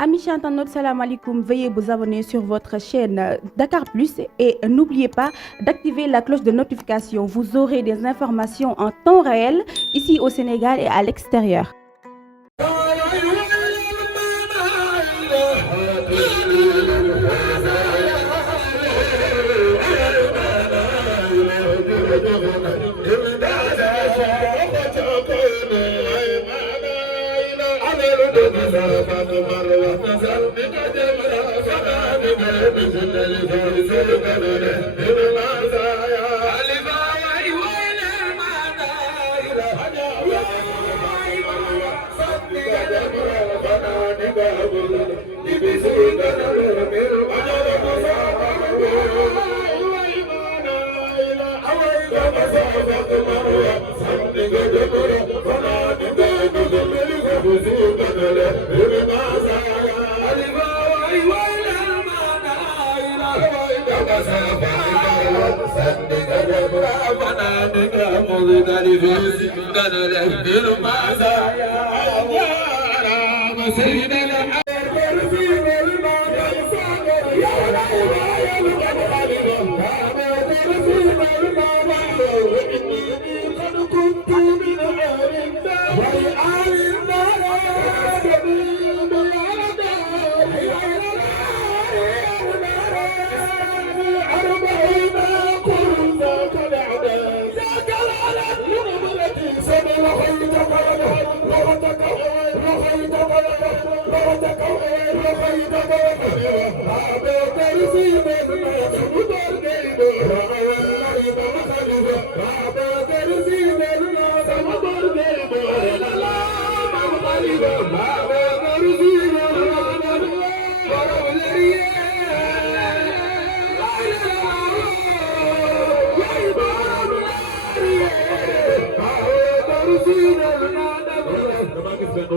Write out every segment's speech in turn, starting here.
Amis internautes, salam alaikum. Veuillez vous abonner sur votre chaîne Dakar Plus et n'oubliez pas d'activer la cloche de notification. Vous aurez des informations en temps réel ici au Sénégal et à l'extérieur.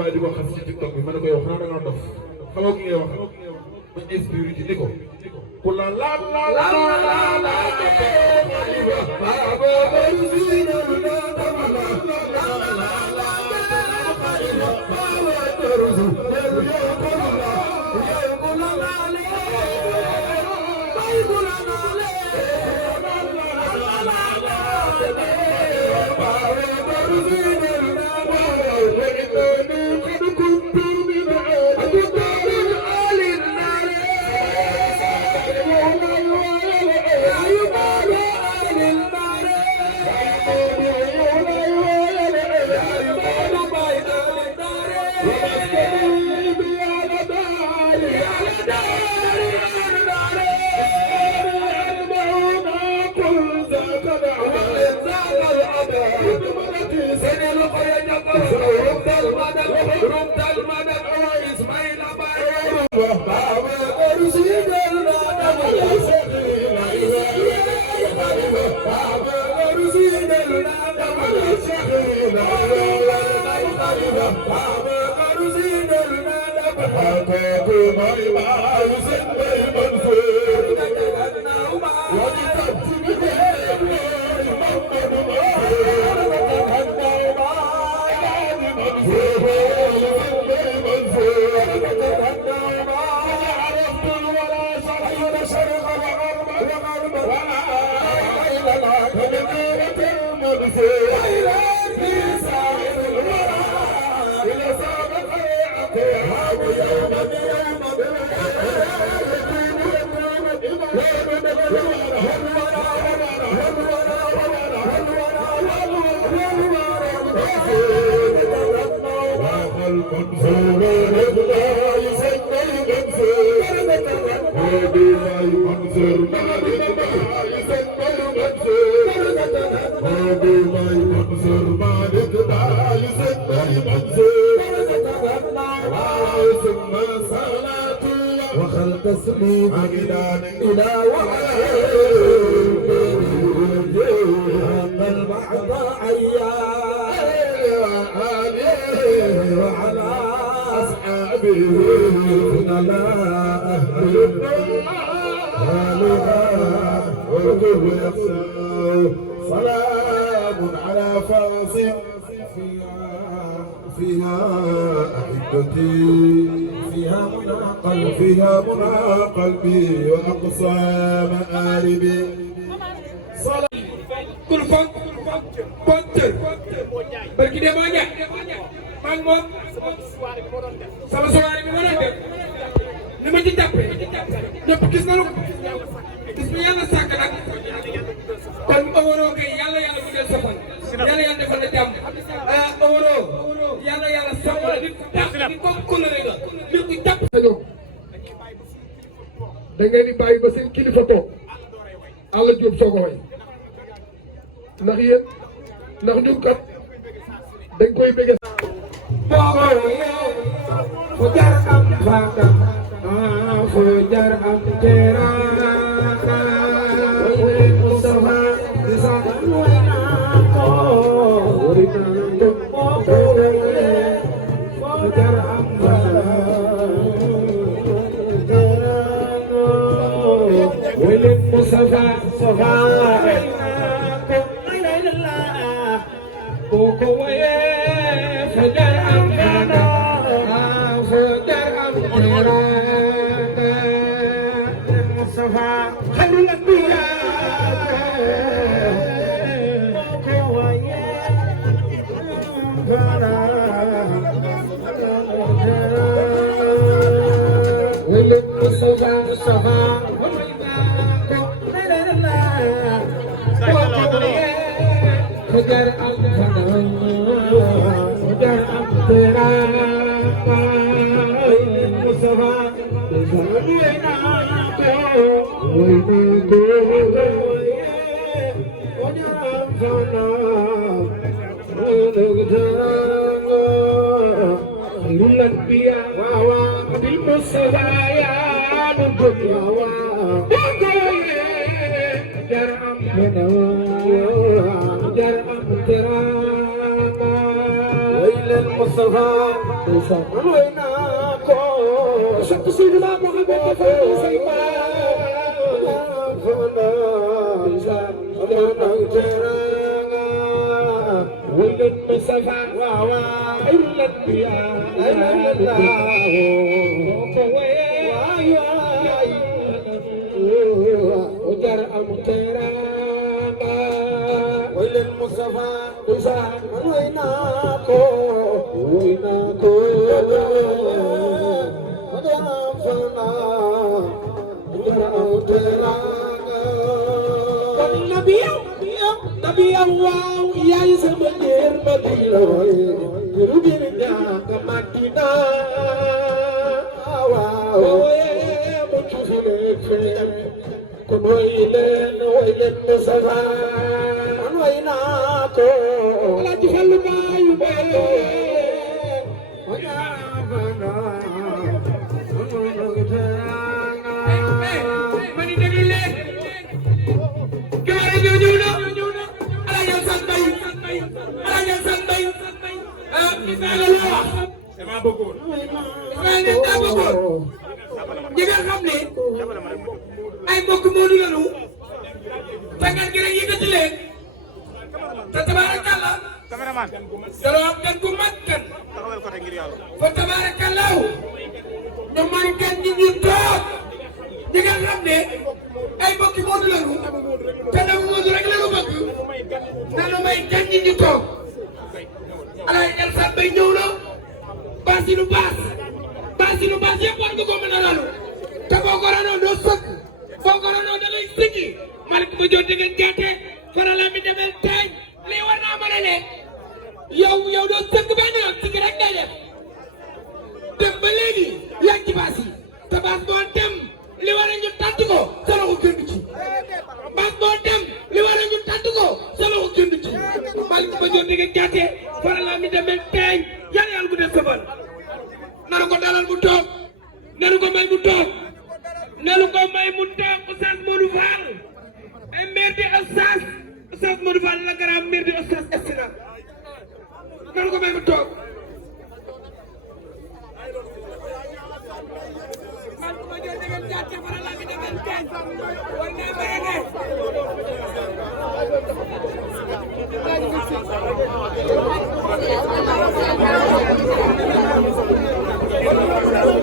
waaye di ko xas ci TikTok bi ma ne ko yow xanaa da nga dof xamoo ki ngay wax ma inspiré ci ni ko ku la la la la la سلام على فاصل فيها أحبتي فيها منى قلبي وأقصى مآربي كل فوق كونتر بركي دي ماجا مان موم sama soirée bi ma doon def ni ma ci jàppee ñëpp gis nañu ko gis nga yàlla sàkk nag kon Omaro kay yàlla yàlla mu del sa fan yàlla yàlla defal la jàmm Omaro yàlla sàmm la nit tax ni comme coloré nga nit ku jàpp sa ñoom da ngeen di bàyyi ba seen kilifa toog Alla Diop soo ko way ndax yéen ndax ñun kat dañ koy bëgg Fujar am fata, fujar am teraka. Oye Mustafa, disana luena ko. Urina lupa boleh. Fujar am fata, teraka. Oye Mustafa, Mustafa. Boko waye, fujar am fata. Mustafa khairul anbiya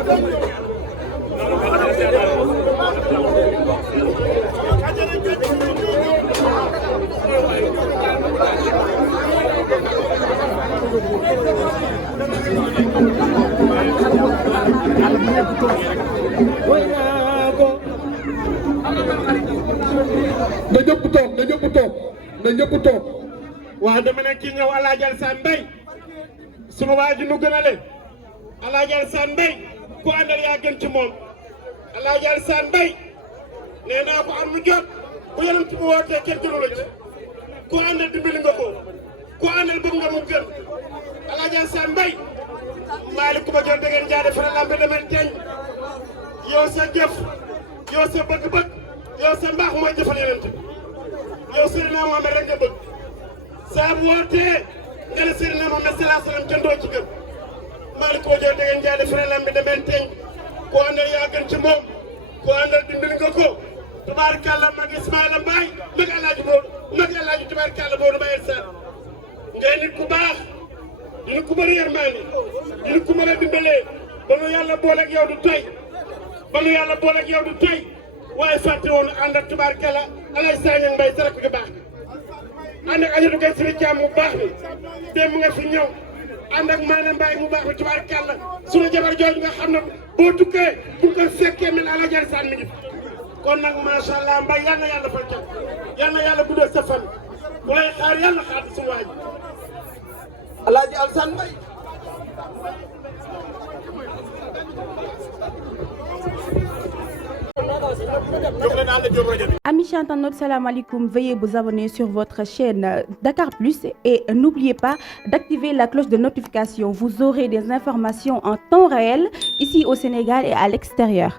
Thank you. na ñëpp toog na ñëpp toog na ñëpp toog. waaw dama ne kii ñëw Alaaji Alassane Mbaye sunu waa ji nu gën a leen Alaaji Alassane Mbaye ku àndal yaa gën ci moom Alaaji Alassane Mbaye nee naa ko am nu jot bu yonent bi wootee kenn jëlu la ci ku àndal dimbali nga ko ku àndal bëgg nga mu gën Alaaji Alassane Mbaye Malick ku ma jot da ngeen jaade fara lambe demeen teñ yow sa jëf yow sa bëgg-bëgg yow sa mbaax mooy jëfal yonent bi yow Seydina Mohamed rek nga bëgg saa bu wootee nga ne Seydina Mohamed salaa salaam kenn doo ci gën Malick ku ma jot da ngeen jaade fara lambe demeen teñ ku àndal yaa gën ci moom ku àndal dimbali nga ko tubaarkàlla mag Ismaïla Mbaye mag Alaaji Boodu mag Alaaji tubaarkàlla Boodu Baye Sarr ngay nit ku baax di nit ku bëri yërmande di nit ku mën a dimbalee ba nu yàlla booleeg yow du tey ba nu yàlla booleeg yow du tey waaye fàtte woon ànd ak tubaarkàlla Alaaji Sagnang Mbaye sa rakk ju baax ànd ak Amadou Gaye Siri Thiam mu baax mi démb nga fi ñëw ànd ak Maana Mbaye mu baax mi tubaarkàlla sunu jabar jooju nga xam ne boo tukkee bu ko fekkee mel Alaaji Alassane mi ngi kon nag macha allah Mbaye yal na yàlla fal cat yal na yàlla guddal sa fan bu lay xaar yàlla xaar suñu waaj Alaaji Alassane Mbaye. Amis internautes, salam alaikum. Veuillez vous abonner sur votre chaîne Dakar Plus et n'oubliez pas d'activer la cloche de notification. Vous aurez des informations en temps réel ici au Sénégal et à l'extérieur.